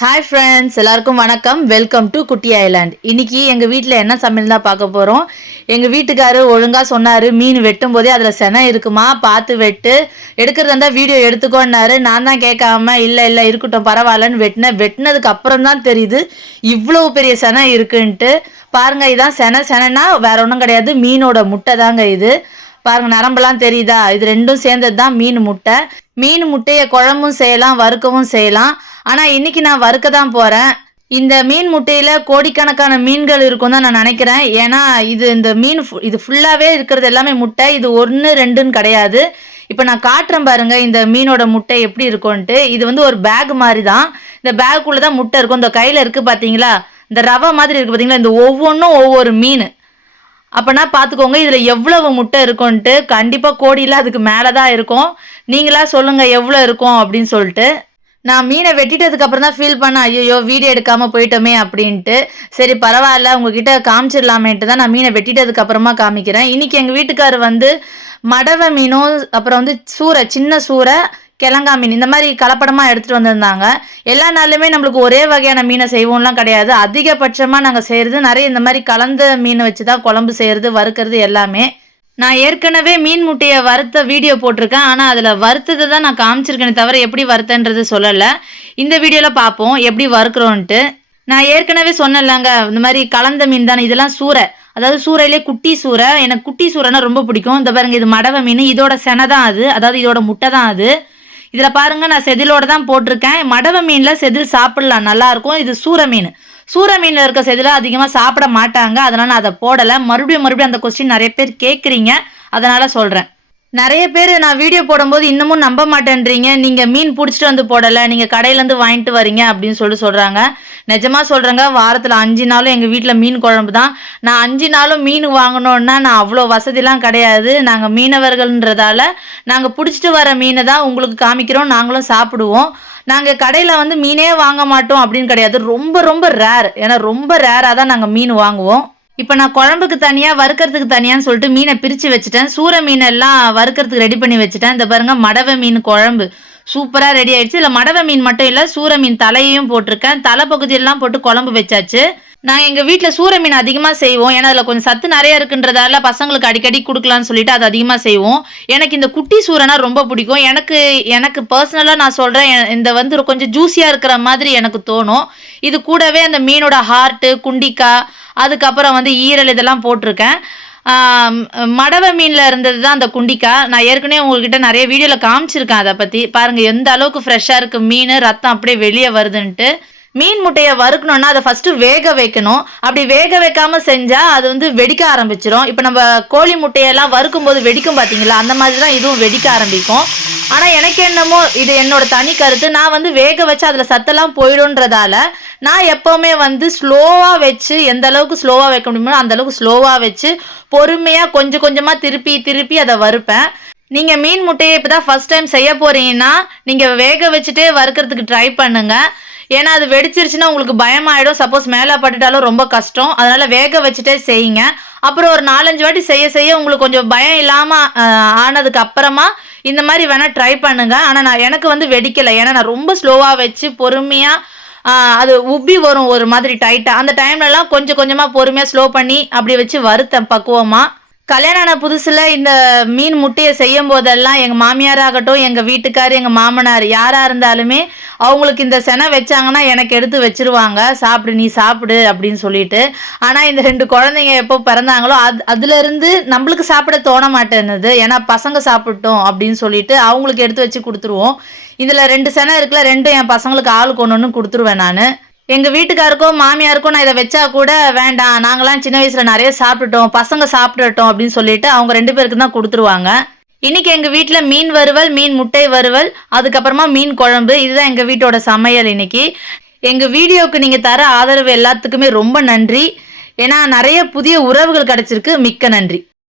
Hi friends எல்லாருக்கும் வணக்கம். Welcome to குட்டி ஐலாண்ட் இன்னைக்கு எங்கள் வீட்டில் என்ன சமையல் தான் பார்க்க போகிறோம் எங்கள் வீட்டுக்காரு ஒழுங்காக சொன்னார் மீன் வெட்டும் போதே அதில் செனை இருக்குமா? பார்த்து வெட்டு. எடுக்கிறதா இருந்தால் வீடியோ எடுத்துக்கோன்னாரு. நான் தான் கேட்காம இல்லை இல்லை இருக்கட்டும் பரவாயில்லன்னு வெட்டினேன். வெட்டினதுக்கு அப்புறம் தான் தெரியுது இவ்வளோ பெரிய செனை இருக்குன்ட்டு. பாருங்க இதான் செனை. செனன்னா வேற ஒன்றும் கிடையாது மீனோட முட்டை தாங்க இது. பாருங்க நரம்பெல்லாம் தெரியுதா? இது ரெண்டும் சேர்ந்தது தான் மீன் முட்டை. மீன் முட்டையை குழம்பும் செய்யலாம் வறுக்கவும் செய்யலாம். ஆனால் இன்னைக்கு நான் வறுக்க தான் போகிறேன் இந்த மீன் முட்டையில் கோடிக்கணக்கான மீன்கள் இருக்கும் தான் நான் நினைக்கிறேன். ஏன்னா இது இந்த மீன் இது ஃபுல்லாகவே இருக்கிறது எல்லாமே முட்டை. இது ஒன்று ரெண்டுன்னு கிடையாது. இப்போ நான் காட்டுறேன் பாருங்க இந்த மீனோட முட்டை எப்படி இருக்கும்ன்ட்டு. இது வந்து ஒரு பேக் மாதிரி தான் இந்த பேக்குள்ளே தான் முட்டை இருக்கும். இந்த கையில் இருக்குது பார்த்தீங்களா இந்த ரவை மாதிரி இருக்குது பார்த்தீங்களா இந்த ஒவ்வொன்றும் ஒவ்வொரு மீன். அப்போனா பார்த்துக்கோங்க இதில் எவ்வளவு முட்டை இருக்கும்ன்ட்டு கண்டிப்பாக கோடியில் அதுக்கு மேலே தான் இருக்கும். நீங்களா சொல்லுங்கள் எவ்வளோ இருக்கும் அப்படின்னு சொல்லிட்டு. நான் மீனை வெட்டிட்டதுக்கு அப்புறம் தான் ஃபீல் பண்ணேன் ஐயோ வீடியோ எடுக்காமல் போயிட்டோமே அப்படின்ட்டு. சரி பரவாயில்ல உங்ககிட்ட காமிச்சிடலாமேன்ட்டு தான் நான் மீனை வெட்டிட்டதுக்கு அப்புறமா காமிக்கிறேன். இன்னைக்கு எங்கள் வீட்டுக்காரர் வந்து மடவை மீனும் அப்புறம் வந்து சூரை சின்ன சூரை கிழங்கா மீன் இந்த மாதிரி கலப்படமாக எடுத்துகிட்டு வந்திருந்தாங்க. எல்லா நாளுமே நம்மளுக்கு ஒரே வகையான மீனை செய்வோம்லாம் கிடையாது. அதிகபட்சமாக நாங்கள் செய்கிறது நிறைய இந்த மாதிரி கலந்த மீனை வச்சு தான் குழம்பு செய்கிறது வறுக்கிறது எல்லாமே. நான் ஏற்கனவே மீன் முட்டையை வறுத்த வீடியோ போட்டிருக்கேன். ஆனால் அதில் வறுத்ததை தான் நான் காமிச்சிருக்கேனே தவிர எப்படி வறுத்தன்றது சொல்லலை. இந்த வீடியோவில் பார்ப்போம் எப்படி வறுக்கிறோன்ட்டு. நான் ஏற்கனவே சொன்னேன்லங்க இந்த மாதிரி கலந்த மீன் தானே இதெல்லாம் சூறை. அதாவது சூறையிலே குட்டி சூறை. எனக்கு குட்டி சூறைனா ரொம்ப பிடிக்கும். இந்த பாருங்க இது மடவை மீன். இதோட செனை தான் அது. அதாவது இதோட முட்டை தான் அது. இதில் பாருங்கள் நான் செதிலோட தான் போட்டிருக்கேன். மடவை மீனில் செதில் சாப்பிடலாம் நல்லாயிருக்கும். இது சூற மீன். சூற மீனில் இருக்க செதிலை அதிகமாக சாப்பிட மாட்டாங்க. அதனால் நான் அதை போடலை. மறுபடியும் மறுபடியும் அந்த கொஸ்டின் நிறைய பேர் கேட்குறீங்க. அதனால் சொல்கிறேன் நிறைய பேர் நான் வீடியோ போடும்போது இன்னமும் நம்ப மாட்டேன்றீங்க. நீங்கள் மீன் பிடிச்சிட்டு வந்து போடலை நீங்கள் கடையிலேருந்து வாங்கிட்டு வரீங்க அப்படின்னு சொல்லி சொல்கிறாங்க நிஜமாக சொல்கிறேங்க வாரத்தில் அஞ்சு நாளும் எங்கள் வீட்டில் மீன் குழம்பு தான். நான் அஞ்சு நாளும் மீன் வாங்கினோன்னா நான் அவ்வளோ வசதிலாம் கிடையாது. நாங்கள் மீனவர்கள்ன்றதால நாங்கள் பிடிச்சிட்டு வர மீனை தான் உங்களுக்கு காமிக்கிறோம் நாங்களும் சாப்பிடுவோம். நாங்கள் கடையில் வந்து மீனே வாங்க மாட்டோம் அப்படின்னு கிடையாது. ரொம்ப ரொம்ப ரேர் ஏன்னா ரொம்ப ரேராக தான் நாங்கள் மீன் வாங்குவோம். இப்போ நான் குழம்புக்கு தனியாக வறுக்கிறதுக்கு தனியான்னு சொல்லிட்டு மீனை பிரித்து வச்சுட்டேன். சூர மீன் எல்லாம் வறுக்கிறதுக்கு ரெடி பண்ணி வச்சுட்டேன். இந்த பாருங்க மடவை மீன் குழம்பு. சூப்பராக ரெடி ஆயிடுச்சு. இல்லை மடவை மீன் மட்டும் இல்லை சூர மீன் தலையையும் போட்டிருக்கேன். தலை பகுதியெல்லாம் போட்டு குழம்பு வச்சாச்சு. நான் எங்கள் வீட்டில் சூற மீன் அதிகமாக செய்வோம். ஏன்னா அதில் கொஞ்சம் சத்து நிறைய இருக்குன்றதால பசங்களுக்கு அடிக்கடி கொடுக்கலான்னு சொல்லிட்டு அது அதிகமாக செய்வோம். எனக்கு இந்த குட்டி சூறைனா ரொம்ப பிடிக்கும். எனக்கு எனக்கு பர்சனலாக நான் சொல்கிறேன் இந்த வந்து கொஞ்சம் ஜூஸியாக இருக்கிற மாதிரி எனக்கு தோணும். இது கூடவே அந்த மீனோட ஹார்ட்டு குண்டிக்காய் அதுக்கப்புறம் வந்து ஈரல் இதெல்லாம் போட்டிருக்கேன். மடவை மீனில் இருந்தது தான் அந்த குண்டிக்காய் நான் ஏற்கனவே உங்ககிட்ட நிறைய வீடியோவில் காமிச்சிருக்கேன் அதை பற்றி பாருங்கள் எந்த அளவுக்கு ஃப்ரெஷ்ஷாக இருக்குது மீன் ரத்தம் அப்படியே வெளியே வருதுன்ட்டு. மீன் முட்டையை வறுக்கணும்னா அதை ஃபஸ்ட்டு வேக வைக்கணும். அப்படி வேக வைக்காம செஞ்சால் அது வந்து வெடிக்க ஆரம்பிச்சிடும் இப்போ நம்ம கோழி முட்டையெல்லாம் வறுக்கும் போது வெடிக்கும் பார்த்தீங்களா அந்த மாதிரி தான் இதுவும் வெடிக்க ஆரம்பிக்கும். ஆனால் எனக்கு என்னமோ இது என்னோட தனி கருத்து. நான் வந்து வேக வச்சு அதில் சத்தெல்லாம் போயிடும்ன்றதால நான் எப்போவுமே வந்து ஸ்லோவாக வச்சு எந்த அளவுக்கு ஸ்லோவாக வைக்க முடியுமோ அந்த அளவுக்கு ஸ்லோவாக வச்சு பொறுமையாக கொஞ்சம் கொஞ்சமாக திருப்பி திருப்பி அதை வறுப்பேன். நீங்கள் மீன் முட்டையை இப்போ தான் ஃபஸ்ட் டைம் செய்ய போகிறீங்கன்னா நீங்கள் வேக வச்சுட்டே வறுக்கிறதுக்கு ட்ரை பண்ணுங்கள் ஏன்னா அது வெடிச்சிருச்சுன்னா உங்களுக்கு பயமாயிடும். சப்போஸ் மேலே பட்டுட்டாலும் ரொம்ப கஷ்டம். அதனால வேக வச்சுட்டே செய்யுங்க. அப்புறம் ஒரு நாலஞ்சு வாட்டி செய்ய செய்ய உங்களுக்கு கொஞ்சம் பயம் இல்லாமல் ஆனதுக்கு அப்புறமா இந்த மாதிரி வேணால் ட்ரை பண்ணுங்க. ஆனால் நான் எனக்கு வந்து வெடிக்கலை. ஏன்னா நான் ரொம்ப ஸ்லோவாக வச்சு பொறுமையாக அது உப்பி வரும் ஒரு மாதிரி டைட்டாக அந்த டைம்லலாம் கொஞ்சம் கொஞ்சமாக பொறுமையாக ஸ்லோ பண்ணி அப்படி வச்சு வறுத்தேன் பக்குவமாக கல்யாணம் ஆன புதுசில் இந்த மீன் முட்டையை செய்யும் போதெல்லாம் எங்கள் மாமியாராகட்டும் எங்கள் வீட்டுக்கார் எங்கள் மாமனார் யாராக இருந்தாலுமே அவங்களுக்கு இந்த செனை வச்சாங்கன்னா எனக்கு எடுத்து வச்சிருவாங்க. சாப்பிடு நீ சாப்பிடு அப்படின்னு சொல்லிட்டு. ஆனால் இந்த ரெண்டு குழந்தைங்க எப்போ பிறந்தாங்களோ அது அதுலேருந்து நம்மளுக்கு சாப்பிட தோண மாட்டேன்னுது. ஏன்னா பசங்க சாப்பிட்டோம் அப்படின்னு சொல்லிட்டு அவங்களுக்கு எடுத்து வச்சு கொடுத்துருவோம். இதில் ரெண்டு செனை இருக்குல்ல ரெண்டும் என் பசங்களுக்கு ஆளுக்கு ஒன்று ஒன்று கொடுத்துருவேன் நான். எங்கள் வீட்டுக்காருக்கும் மாமியாருக்கும் நான் இதை வச்சா கூட வேண்டாம். நாங்களாம் சின்ன வயசில் நிறைய சாப்பிட்டுட்டோம். பசங்க சாப்பிட்டுட்டோம் அப்படின்னு சொல்லிட்டு அவங்க ரெண்டு பேருக்கு தான் கொடுத்துருவாங்க. இன்னைக்கு எங்கள் வீட்டில் மீன் வறுவல் மீன் முட்டை வறுவல் அதுக்கப்புறமா மீன் குழம்பு. இதுதான் எங்கள் வீட்டோட சமையல் இன்னைக்கு. எங்கள் வீடியோவுக்கு நீங்கள் தர ஆதரவு எல்லாத்துக்குமே ரொம்ப நன்றி. ஏன்னா நிறைய புதிய உறவுகள் கிடைச்சிருக்கு. மிக்க நன்றி.